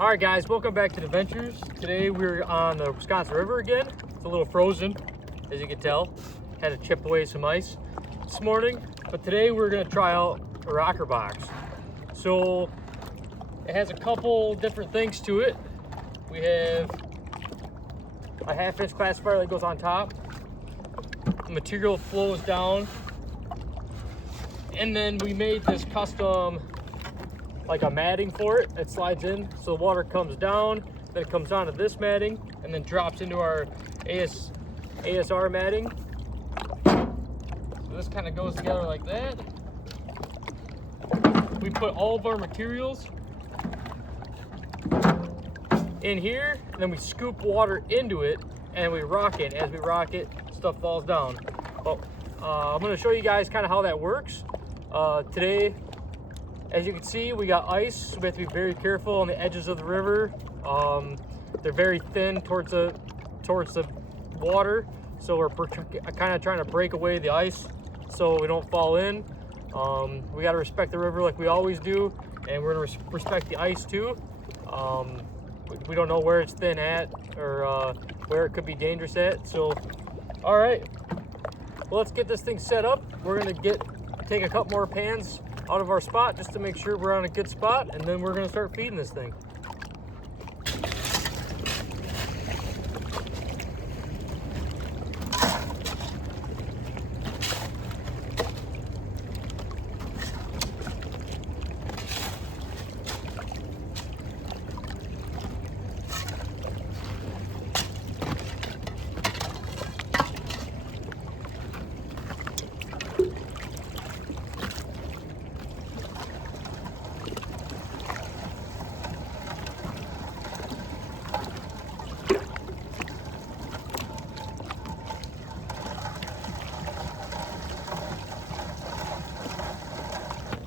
All right, guys, welcome back to the Ventures. Today we're on the Wisconsin River again. It's a little frozen, as you can tell. Had to chip away some ice this morning, but today we're gonna try out a rocker box. So it has a couple different things to it. We have a 1/2-inch classifier that goes on top. The material flows down, and then we made this custom like a matting for it that slides in, so the water comes down, then it comes onto this matting and then drops into our ASR matting. So this kind of goes together like that. We put all of our materials in here, and then we scoop water into it and we rock it. As we rock it, stuff falls down. But I'm going to show you guys kind of how that works. Today, as you can see, we got ice, so we have to be very careful on the edges of the river. They're very thin towards the water, so we're kind of trying to break away the ice so we don't fall in. We got to respect the river like we always do, and we're going to respect the ice too. We don't know where it's thin at or where it could be dangerous at. So, all right, well, let's get this thing set up. We're going to take a couple more pans out of our spot just to make sure we're on a good spot, and then we're going to start feeding this thing.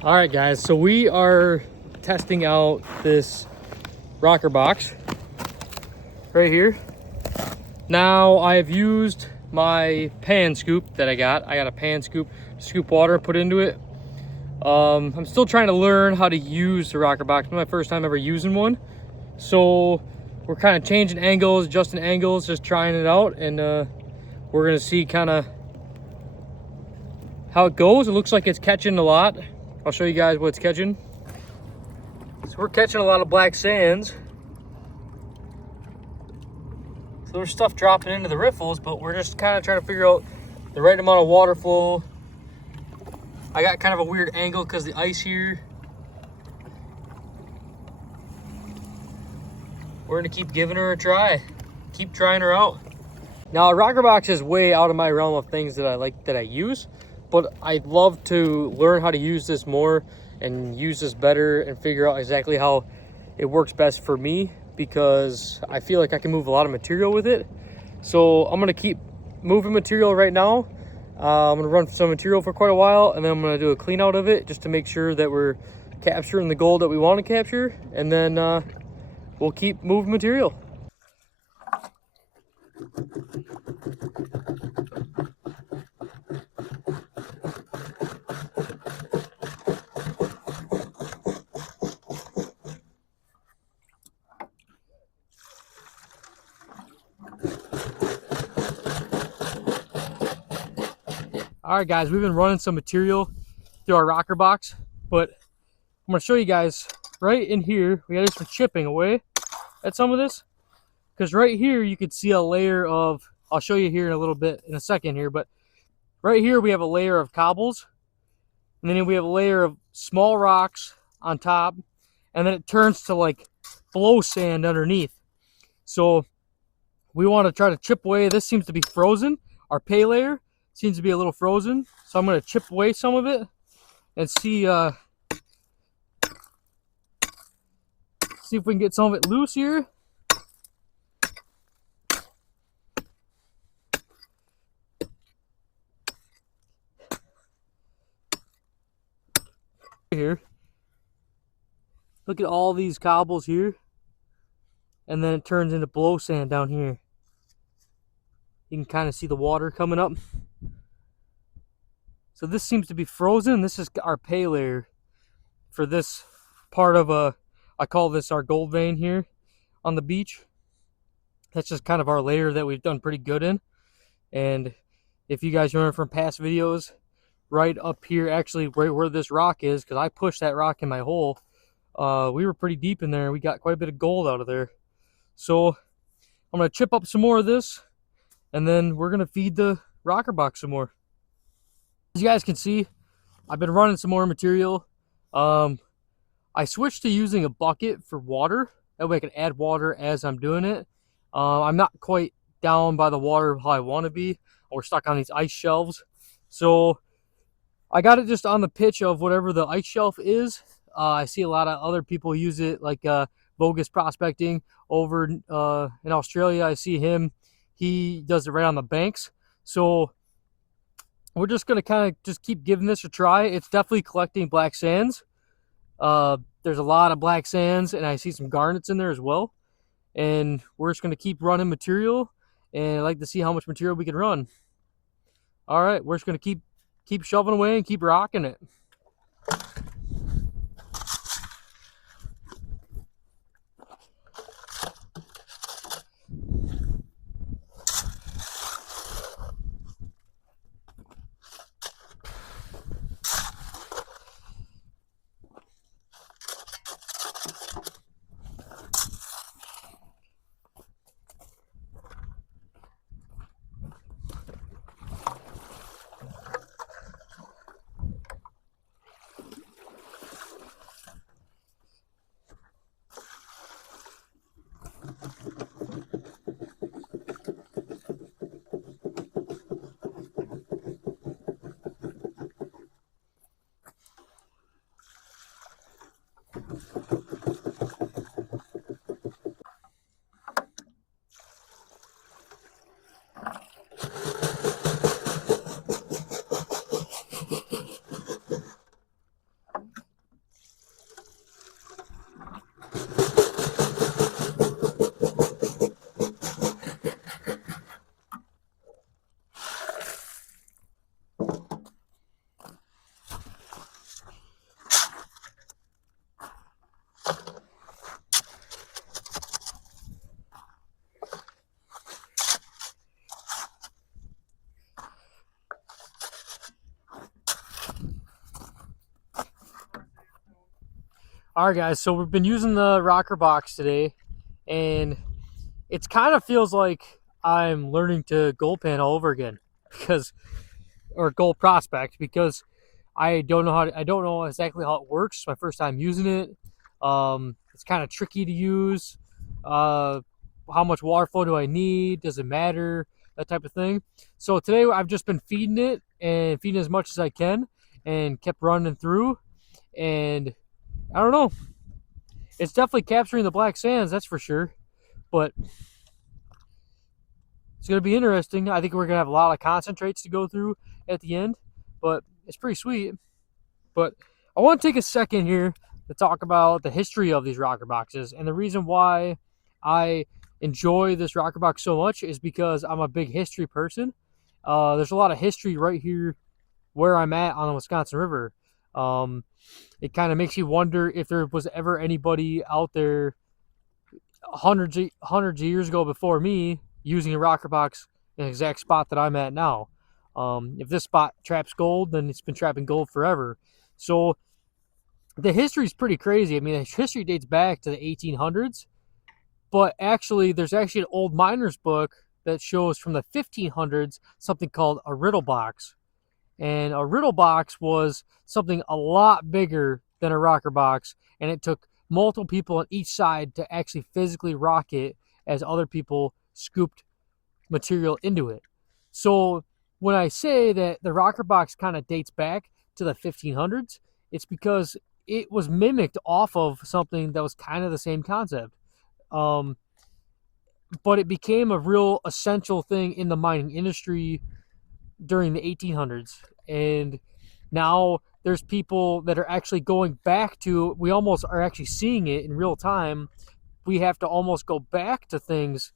All right, guys, so we are testing out this rocker box right here. Now I've used my pan scoop that I got a pan scoop to scoop water and put into it. I'm still trying to learn how to use the rocker box. It's my first time ever using one, so we're kind of changing angles, adjusting angles, just trying it out, and we're gonna see kind of how it goes. It looks like it's catching a lot. I'll show you guys what it's catching. So we're catching a lot of black sands. So there's stuff dropping into the riffles, but we're just kind of trying to figure out the right amount of water flow. I got kind of a weird angle because the ice here. We're gonna keep giving her a try. Keep trying her out. Now, a rocker box is way out of my realm of things that I use. But I'd love to learn how to use this more and use this better and figure out exactly how it works best for me, because I feel like I can move a lot of material with it. So I'm gonna keep moving material right now. I'm gonna run some material for quite a while, and then I'm gonna do a clean out of it just to make sure that we're capturing the gold that we want to capture, and then we'll keep moving material. All right, guys, we've been running some material through our rocker box, but I'm gonna show you guys right in here. We gotta do some chipping away at some of this, because right here you could see a layer of, I'll show you here in a little bit, in a second here, but right here we have a layer of cobbles, and then we have a layer of small rocks on top, and then it turns to like flow sand underneath. So we want to try to chip away. This seems to be frozen. Our pay layer seems to be a little frozen, so I'm going to chip away some of it and see if we can get some of it loose here. Here, look at all these cobbles here, and then it turns into blow sand down here. You can kind of see the water coming up. So this seems to be frozen. This is our pay layer for this part of I call this our gold vein here on the beach. That's just kind of our layer that we've done pretty good in. And if you guys remember from past videos, right up here, actually right where this rock is, because I pushed that rock in my hole, we were pretty deep in there and we got quite a bit of gold out of there. So I'm going to chip up some more of this and then we're going to feed the rocker box some more. As you guys can see, I've been running some more material. I switched to using a bucket for water. That way I can add water as I'm doing it. I'm not quite down by the water how I want to be. We're stuck on these ice shelves. So I got it just on the pitch of whatever the ice shelf is. I see a lot of other people use it, like Bogus Prospecting over in Australia. I see him. He does it right on the banks. So we're just going to kind of just keep giving this a try. It's definitely collecting black sands. There's a lot of black sands, and I see some garnets in there as well. And we're just going to keep running material, and I'd like to see how much material we can run. All right, we're just going to keep shoving away and keep rocking it. All right, guys, so we've been using the rocker box today, and it kind of feels like I'm learning to gold pan all over again, or gold prospect, because I don't know exactly how it works. It's my first time using it. It's kind of tricky to use. How much water flow do I need? Does it matter? That type of thing. So today I've just been feeding it and feeding as much as I can, and kept running through, and I don't know. It's definitely capturing the black sands, that's for sure. But it's going to be interesting. I think we're going to have a lot of concentrates to go through at the end. But it's pretty sweet. But I want to take a second here to talk about the history of these rocker boxes. And the reason why I enjoy this rocker box so much is because I'm a big history person. There's a lot of history right here where I'm at on the Wisconsin River. It kind of makes you wonder if there was ever anybody out there hundreds of years ago before me using a rocker box in the exact spot that I'm at now. If this spot traps gold, then it's been trapping gold forever. So the history is pretty crazy. I mean, the history dates back to the 1800s, but actually there's actually an old miner's book that shows from the 1500s something called a riddle box. And a riddle box was something a lot bigger than a rocker box, and it took multiple people on each side to actually physically rock it as other people scooped material into it. So when I say that the rocker box kind of dates back to the 1500s, it's because it was mimicked off of something that was kind of the same concept. But it became a real essential thing in the mining industry during the 1800s. And now there's people that are actually going back to, we almost are actually seeing it in real time. We have to almost go back to things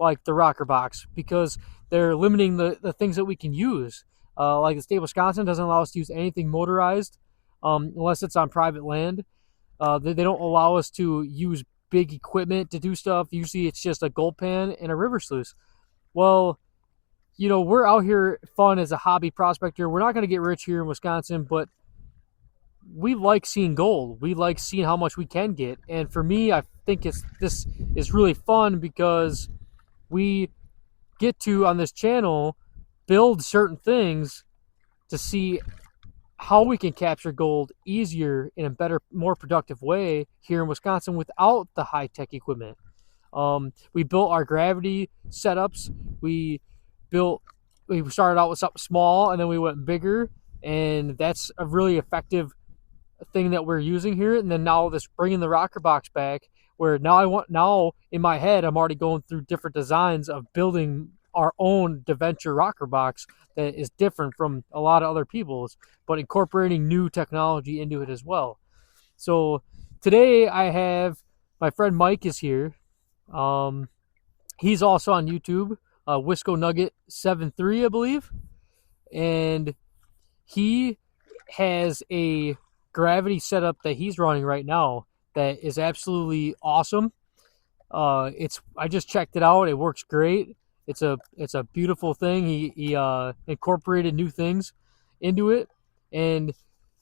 like the rocker box because they're limiting the things that we can use. Like the state of Wisconsin doesn't allow us to use anything motorized unless it's on private land. They don't allow us to use big equipment to do stuff. Usually it's just a gold pan and a river sluice. Well, you know, we're out here fun as a hobby prospector. We're not going to get rich here in Wisconsin, but we like seeing gold. We like seeing how much we can get. And for me, I think this is really fun because we get to on this channel build certain things to see how we can capture gold easier in a better, more productive way here in Wisconsin without the high tech equipment. We built our gravity setups. We built. We started out with something small, and then we went bigger, and that's a really effective thing that we're using here. And then now this bringing the rocker box back, where now in my head I'm already going through different designs of building our own DaVenture rocker box that is different from a lot of other people's, but incorporating new technology into it as well. So today I have my friend Mike is here. Um, he's also on YouTube, Wisco Nugget 73, I believe, and he has a gravity setup that he's running right now that is absolutely awesome. It's I just checked it out. It works great. It's a beautiful thing. He incorporated new things into it, and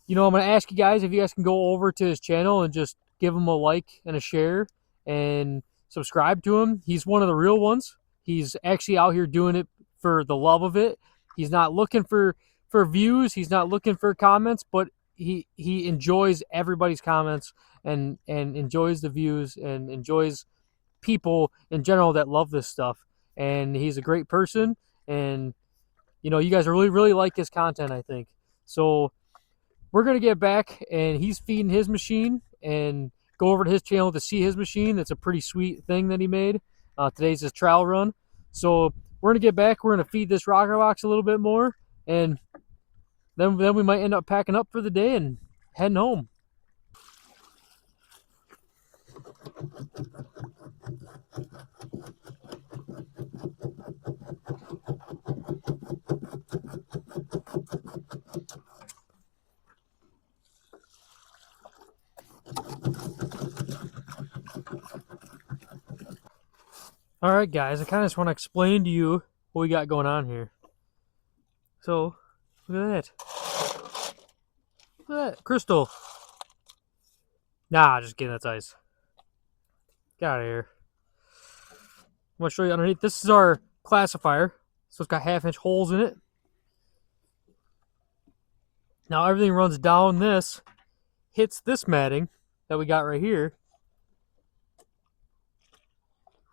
you know I'm gonna ask you guys if you guys can go over to his channel and just give him a like and a share and subscribe to him. He's one of the real ones. He's actually out here doing it for the love of it. He's not looking for views. He's not looking for comments, but he enjoys everybody's comments and enjoys the views and enjoys people in general that love this stuff. And he's a great person, and you know you guys really like his content, I think. So we're gonna get back, and he's feeding his machine and go over to his channel to see his machine. That's a pretty sweet thing that he made. Today's his trial run, so we're gonna get back. We're gonna feed this rocker box a little bit more, and then we might end up packing up for the day and heading home. All right, guys, I kind of just want to explain to you what we got going on here. So, look at that. Look at that. Crystal. Nah, just kidding. That's ice. Get out of here. I'm going to show you underneath. This is our classifier. So it's got 1/2-inch holes in it. Now everything runs down this, hits this matting that we got right here.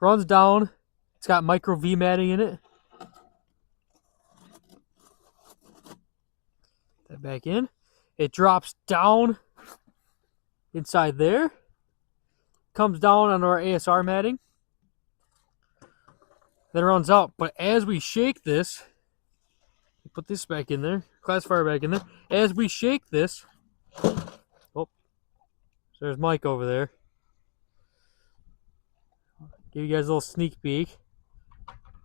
Runs down. It's got micro V matting in it. That back in. It drops down inside there. Comes down onto our ASR matting. Then it runs out. But as we shake this, put this back in there, classifier back in there. As we shake this, oh, so there's Mike over there. Give you guys a little sneak peek.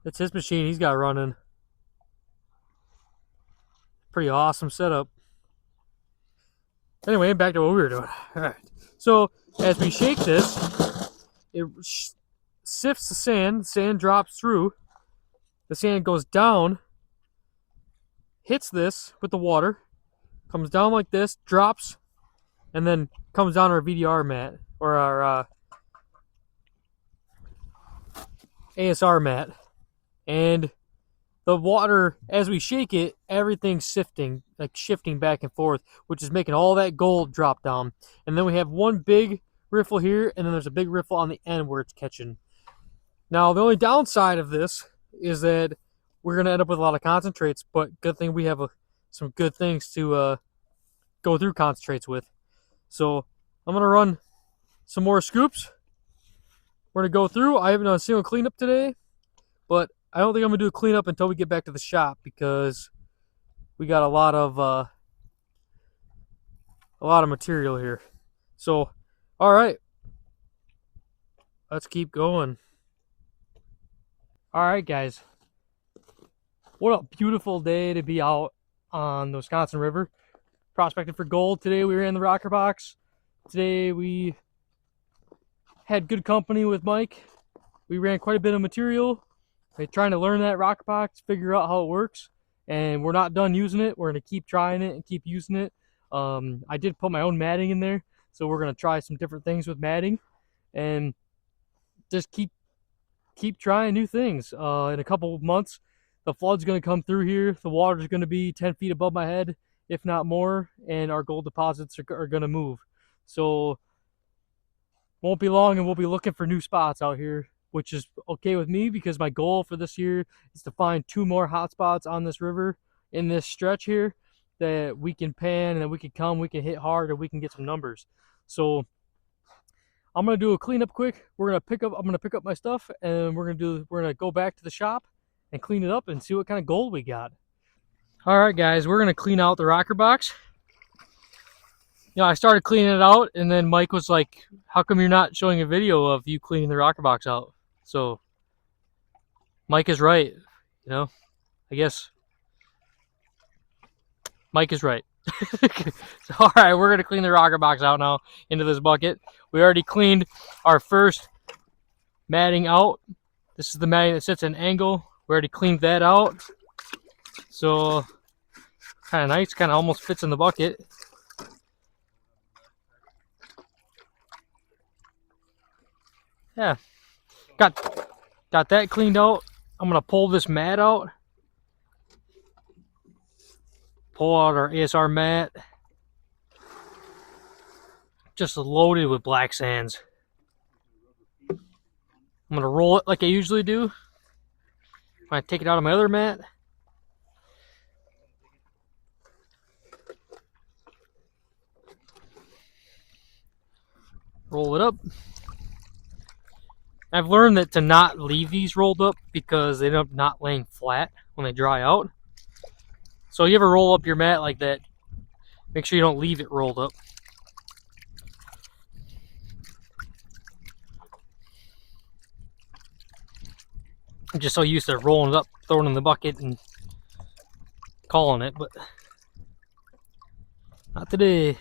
That's his machine he's got running. Pretty awesome setup. Anyway, back to what we were doing. All right. So as we shake this, it sifts the sand. The sand drops through. The sand goes down, hits this with the water, comes down like this, drops, and then comes down our VDR mat or our ASR mat. And the water, as we shake it, everything's sifting, like shifting back and forth, which is making all that gold drop down. And then we have one big riffle here, and then there's a big riffle on the end where it's catching. Now, the only downside of this is that we're going to end up with a lot of concentrates, but good thing we have some good things to go through concentrates with. So I'm going to run some more scoops. We're going to go through. I haven't done a single cleanup today, but I don't think I'm going to do a cleanup until we get back to the shop because we got a lot of material here. So, all right, let's keep going. All right, guys. What a beautiful day to be out on the Wisconsin River prospecting for gold. Today we were in the rocker box. Today we had good company with Mike. We ran quite a bit of material. We're trying to learn that rocker box, figure out how it works, and we're not done using it. We're gonna keep trying it and keep using it. I did put my own matting in there, so we're gonna try some different things with matting, and just keep trying new things. In a couple of months, the flood's gonna come through here. The water's gonna be 10 feet above my head, if not more, and our gold deposits are gonna move. So won't be long, and we'll be looking for new spots out here, which is okay with me because my goal for this year is to find 2 more hot spots on this river in this stretch here that we can pan and that we can hit hard, and we can get some numbers. So I'm gonna do a cleanup quick. I'm gonna pick up my stuff, and we're gonna go back to the shop and clean it up and see what kind of gold we got. All right, guys, we're gonna clean out the rocker box. I started cleaning it out, and then Mike was like, how come you're not showing a video of you cleaning the rocker box out? So Mike is right. I guess Mike is right. So, all right, we're gonna clean the rocker box out now into this bucket. We already cleaned our first matting out. This is the matting that sits at an angle. We already cleaned that out. So kind of nice, kind of almost fits in the bucket. Yeah, got that cleaned out. I'm gonna pull this mat out. Pull out our ASR mat. Just loaded with black sands. I'm gonna roll it like I usually do. I'm gonna take it out of my other mat. Roll it up. I've learned that to not leave these rolled up because they end up not laying flat when they dry out. So you ever roll up your mat like that, make sure you don't leave it rolled up. I'm just so used to rolling it up, throwing it in the bucket, and calling it, but not today.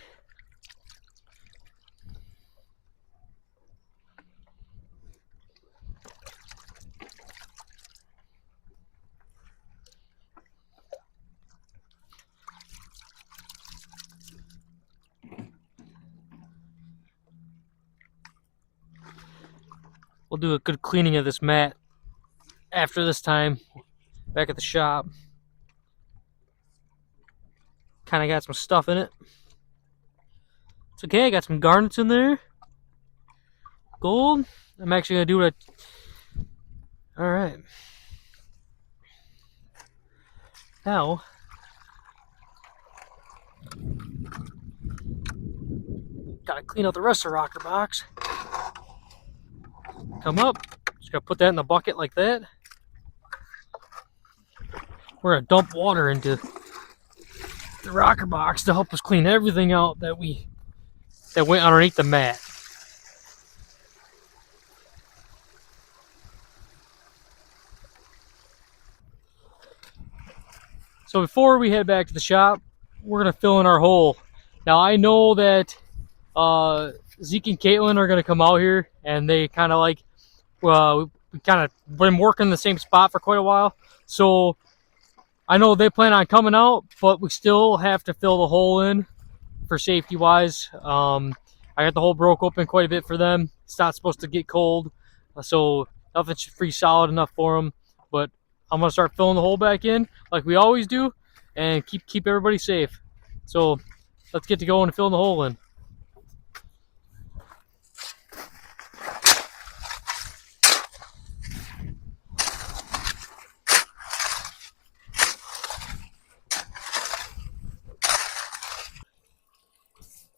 We'll do a good cleaning of this mat after this time, back at the shop. Kind of got some stuff in it. It's okay, I got some garnets in there. Gold. I'm actually gonna do what Alright. Now, gotta clean out the rest of the rocker box. Come up, just gotta put that in the bucket like that. We're gonna dump water into the rocker box to help us clean everything out that went underneath the mat. So before we head back to the shop, we're gonna fill in our hole. Now I know that Zeke and Caitlin are gonna come out here, and they kind of like, we kind of been working the same spot for quite a while. So I know they plan on coming out, but we still have to fill the hole in for safety wise. I got the hole broke open quite a bit for them. It's not supposed to get cold, so nothing should freeze solid enough for them. But I'm gonna start filling the hole back in like we always do, and keep everybody safe. So let's get to going and filling the hole in.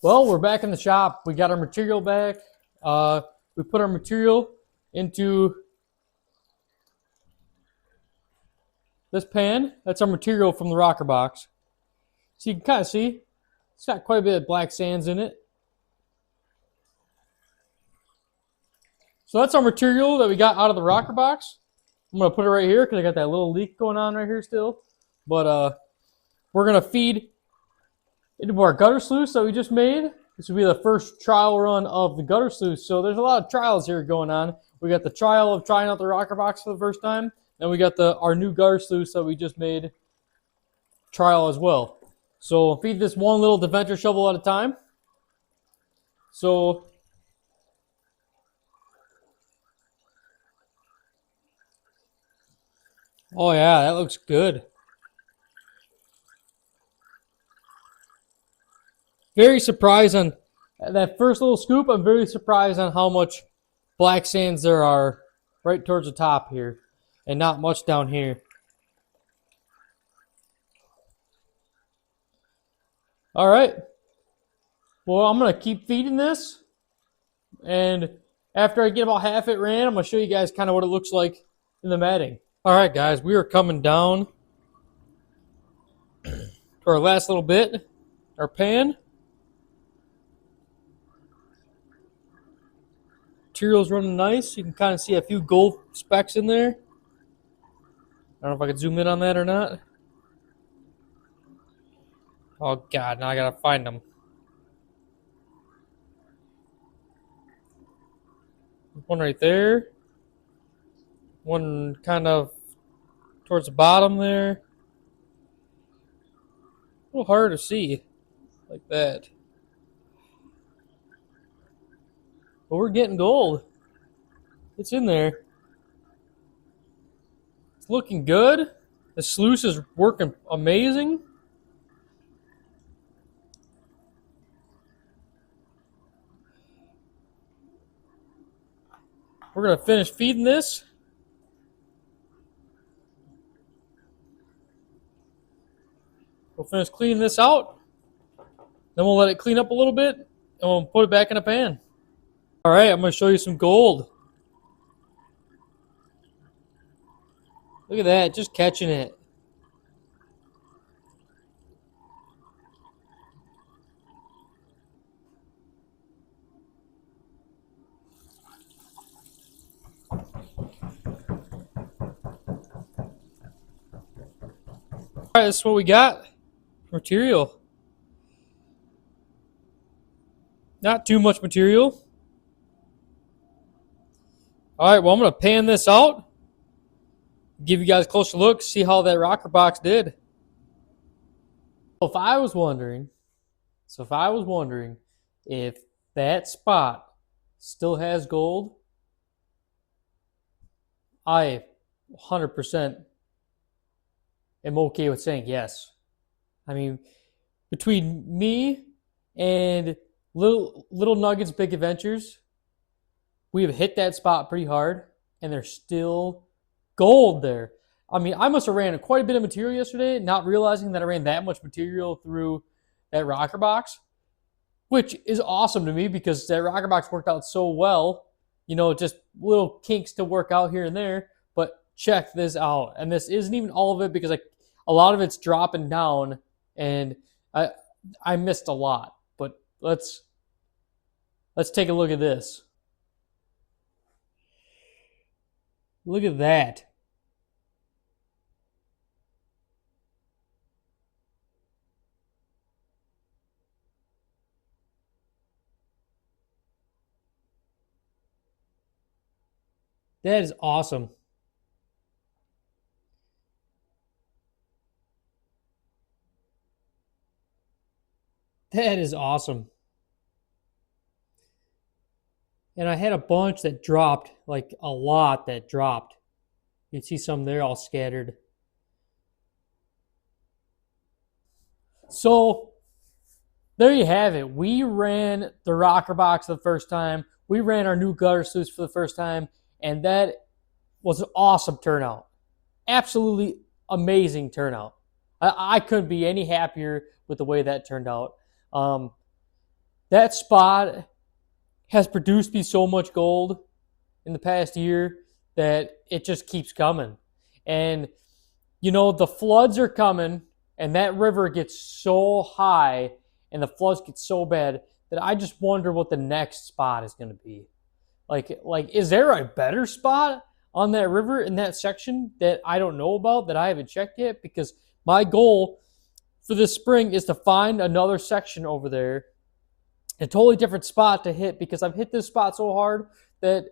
Well, we're back in the shop. We got our material back. We put our material into this pan. That's our material from the rocker box. So you can kind of see it's got quite a bit of black sands in it. So that's our material that we got out of the rocker box. I'm gonna put it right here because I got that little leak going on right here still. But we're gonna feed into our gutter sluice that we just made. This will be the first trial run of the gutter sluice. So there's a lot of trials here going on. We got the trial of trying out the rocker box for the first time. Then we got our new gutter sluice that we just made trial as well. So feed this one little deventure shovel at a time. So oh yeah, that looks good. Very surprised on that first little scoop. I'm very surprised on how much black sands there are right towards the top here and not much down here. All right. Well, I'm going to keep feeding this. And after I get about half it ran, I'm going to show you guys kind of what it looks like in the matting. All right, guys, we are coming down to our last little bit, our pan. Material's running nice. You can kind of see a few gold specks in there. I don't know if I can zoom in on that or not. Oh, God, now I got to find them. One right there. One kind of towards the bottom there. A little hard to see like that. But we're getting gold. It's in there. It's looking good. The sluice is working amazing. We're going to finish feeding this. We'll finish cleaning this out. Then we'll let it clean up a little bit, and we'll put it back in a pan. All right, I'm going to show you some gold. Look at that, just catching it. All right, this is what we got. Material. Not too much material. All right, well, I'm going to pan this out. Give you guys a closer look, see how that rocker box did. If I was wondering if that spot still has gold, I 100% am okay with saying yes. I mean, between me and Little Nuggets Big Adventures, we have hit that spot pretty hard, and there's still gold there. I mean, I must have ran quite a bit of material yesterday, not realizing that I ran that much material through that rocker box, which is awesome to me because that rocker box worked out so well. You know, just little kinks to work out here and there, but check this out. And this isn't even all of it because a lot of it's dropping down, and I missed a lot. But let's take a look at this. Look at that. That is awesome. That is awesome. And I had a bunch that dropped, like a lot that dropped. You can see some there all scattered. So there you have it. We ran the rocker box the first time. We ran our new gutter sluice for the first time, and that was an awesome turnout. Absolutely amazing turnout. I couldn't be any happier with the way that turned out. That spot has produced me so much gold in the past year that it just keeps coming. And, you know, the floods are coming, and that river gets so high and the floods get so bad that I just wonder what the next spot is going to be. Like, is there a better spot on that river in that section that I don't know about, that I haven't checked yet? Because my goal for this spring is to find another section over there a totally different spot to hit because I've hit this spot so hard that,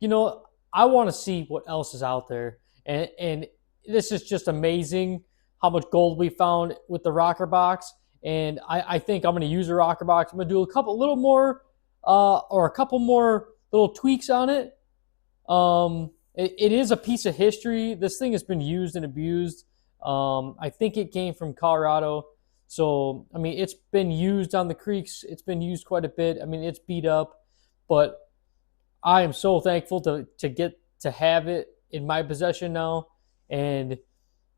you know, I want to see what else is out there. And this is just amazing how much gold we found with the rocker box. And I think I'm going to use the rocker box. I'm going to do a couple little more or a couple more little tweaks on it. It is a piece of history. This thing has been used and abused. I think it came from Colorado. So, I mean, it's been used on the creeks. It's been used quite a bit. I mean, it's beat up, but I am so thankful to get to have it in my possession now and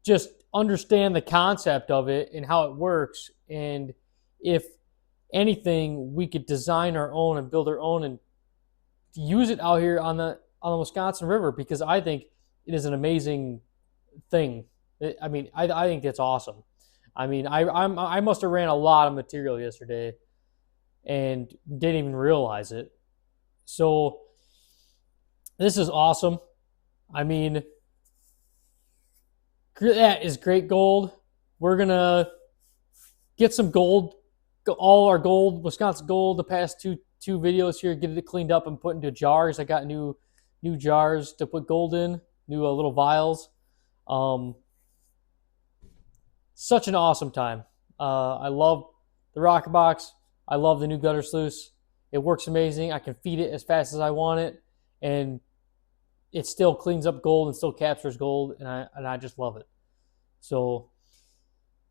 just understand the concept of it and how it works. And if anything, we could design our own and build our own and use it out here on the Wisconsin River because I think it is an amazing thing. I mean, I think it's awesome. I mean, I must have ran a lot of material yesterday and didn't even realize it. So this is awesome. I mean, that is great gold. We're gonna get some gold, all our gold, Wisconsin gold. The past two videos here, get it cleaned up and put into jars. I got new jars to put gold in, new little vials. Such an awesome time. I love the rocker box. I love the new gutter sluice. It works amazing. I can feed it as fast as I want it, and it still cleans up gold and still captures gold, and I just love it. So,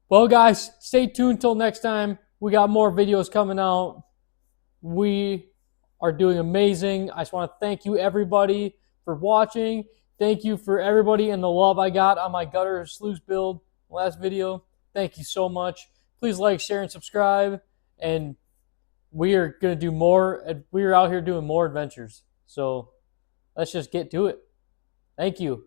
well, guys, stay tuned till next time. We got more videos coming out. We are doing amazing. I just want to thank you, everybody, for watching. Thank you for everybody and the love I got on my gutter sluice build last video. Thank you so much. Please like, share, and subscribe. And we are going to do more. We are out here doing more adventures. So let's just get to it. Thank you.